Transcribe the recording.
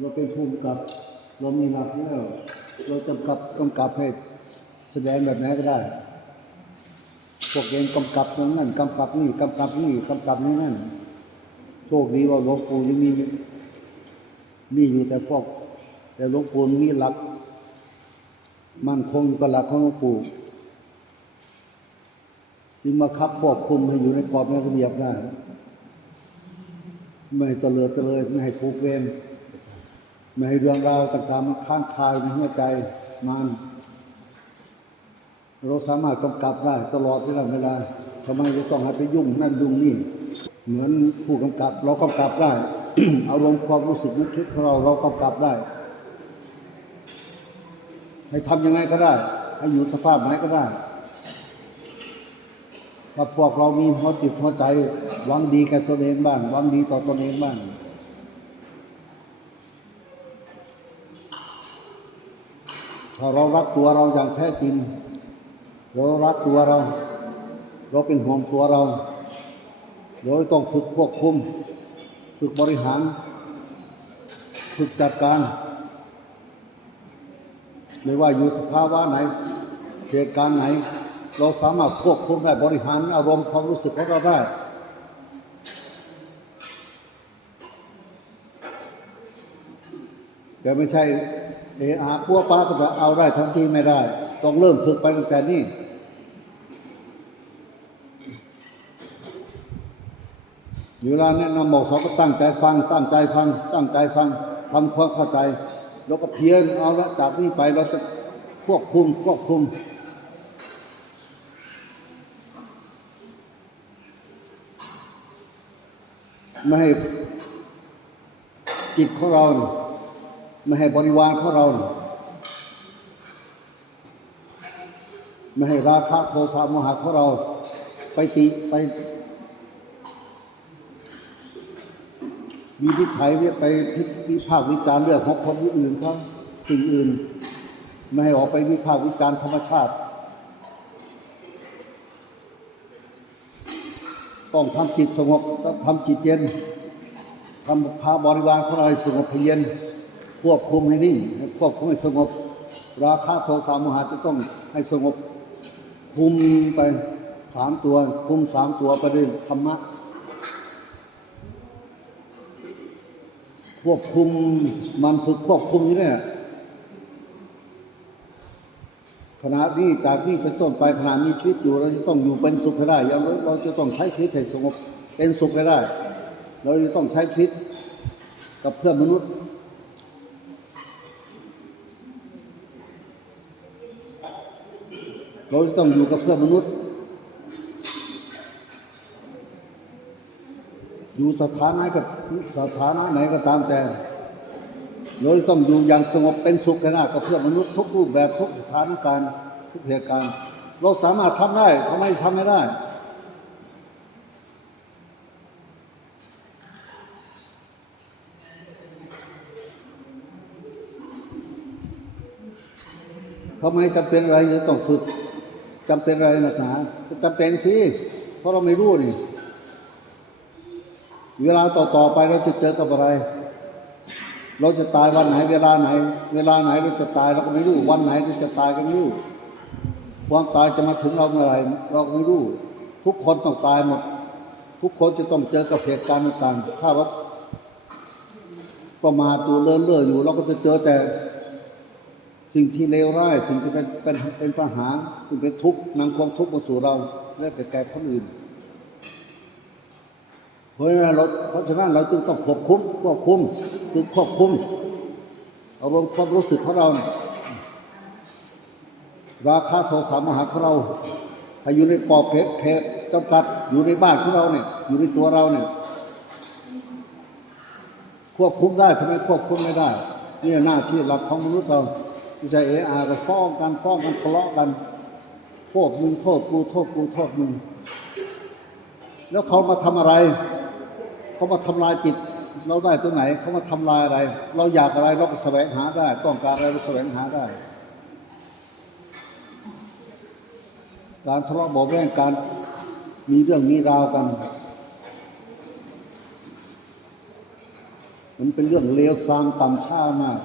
เราเป็นภูมิกับ เรามีหลักแล้วเรากำกับกำกับให้แสดงแบบไหนก็ได้ พวกเองกำกับนั่นนั่นกำกับนี่กำกับนี่กำกับนี่นั่นโชคดีว่าหลวงปู่ยังมีนี่อยู่แต่พวก แต่หลวงปู่มีหลัก มั่นคงกับหลักของหลวงปู่จึงมาคับควบคุมให้อยู่ในกรอบในระเบียบได้ ไม่ให้เตลิดเตลิดไม่ให้ผูกเวร ไม่ให้เรื่องราวต่างๆมันค้างคายในหัวใจนานเราสามารถกำกับได้ตลอดเวลาเวลาทำไมจะต้องให้ไปยุ่งนั่นยุ่งนี่ เหมือนผู้กำกับ เรากำกับได้อารมณ์ความรู้สึกนึกคิดของเราเรากำกับได้ ให้ทำยังไงก็ได้ ให้อยู่สภาพไหนก็ได้ถ้าพวกเรามีหัวจิตหัวใจหวังดีแก่ตนเองบ้างหวังดีต่อตนเองบ้าง ถ้าเรารักตัวเราอย่างแท้จริง เรารักตัวเรา เราเป็นห่วงตัวเรา เราต้องฝึกควบคุม ฝึกบริหาร ฝึกจัดการ ไม่ว่าอยู่สภาวะไหน เหตุการณ์ไหน เราสามารถควบคุมได้บริหารอารมณ์ความรู้สึกของเราได้แต่ไม่ใช่ เออาปัวป้าก็จะเอาได้ทันทีไม่ได้ ต้องเริ่มฝึกไปตั้งแต่นี้เวลาแนะนำบอกสอนก็ตั้งใจฟัง ตั้งใจฟัง ตั้งใจฟังทำความเข้าใจ แล้วก็เพียรเอาละจากนี้ไปเราจะควบคุมควบคุมไม่ให้จิตของเรา ไม่ให้บริวารของเรา ไม่ให้ราคะโทสะโมหะของเรา ไปติไปวินิจฉัยไปวิพากษ์วิจารณ์เรื่องของคนอื่นเขาสิ่งอื่น ไม่ให้ออกไปวิพากษ์วิจารณ์ธรรมชาติ ต้องทำจิตสงบต้องทำจิตเย็นทำพาบริวารของเราให้สงบเย็น ควบคุมให้นิ่งควบคุมให้สงบ ราคะโทสะโมหะจะต้องให้สงบคุมไปสามตัวคุมสามตัวไปด้วยธรรมะควบคุมมันฝึกควบคุมนี่เนี่ยขณะนี้จากนี้เป็นต้นไปขณะมีชีวิตอยู่เราจะต้องอยู่เป็นสุขให้ได้อย่างน้อยเราจะต้องใช้ชีวิตให้สงบเป็นสุขให้ได้ เราจะต้องใช้ชีวิตกับเพื่อนมนุษย์ เราต้องอยู่กับเพื่อนมนุษย์ อยู่สถานะกับสถานะไหนก็ตามแต่เราต้องอยู่อย่างสงบเป็นสุขให้ได้กับเพื่อนมนุษย์ทุกรูปแบบทุกสถานการณ์ทุกเหตุการณ์ เราสามารถทำได้ทำไมทำไม่ได้ทำไมจำเป็นอะไรจะต้องฝึก จำเป็นอะไรหนักหนาจำเป็นสิเพราะเราไม่รู้นี่ เวลาต่อๆไปเราจะเจอกับอะไร เราจะตายวันไหน เวลาไหน เวลาไหนเราจะตายเราก็ไม่รู้ วันไหนเราจะตายก็ไม่รู้ความตายจะมาถึงเราเมื่อไหร่เราก็ไม่รู้ ทุกคนต้องตายหมด ทุกคนจะต้องเจอกับเหตุการณ์ต่างๆถ้าเราประมาทตัวเลื่อนเลื่ออยู่ เราก็จะเจอแต่ สิ่งที่เลวร้าย สิ่งที่เป็นเป็นเป็นปัญหาสิ่งเป็นทุกข์นำความทุกข์มาสู่เราและแก่แก่คนอื่น เพราะฉะนั้นเราเพราะฉะนั้นเราจึงต้องควบคุมควบคุมคือควบคุมอารมณ์ความรู้สึกของเรา ราคาโทสะมหะของเราให้อยู่ในกรอบเขตเขตจำกัดอยู่ในบ้านของเราเนี่ยอยู่ในตัวเราเนี่ยควบคุมได้ทำไมควบคุมไม่ได้นี่หน้าที่หลักของมนุษย์เรา ไม่ใช่เออาก็ฟ้องกันฟ้องกันทะเลาะกันโทษมึงโทษกูโทษกูโทษมึง แล้วเขามาทำอะไร เขามาทำลายจิต เราได้ตรงไหน เขามาทำลายอะไร เราอยากอะไรเราก็แสวงหาได้ ต้องการอะไรเราแสวงหาได้การทะเลาะเบาะแวงการมีเรื่องมีราวกัน มันเป็นเรื่องเลวทรามต่ำช้ามาก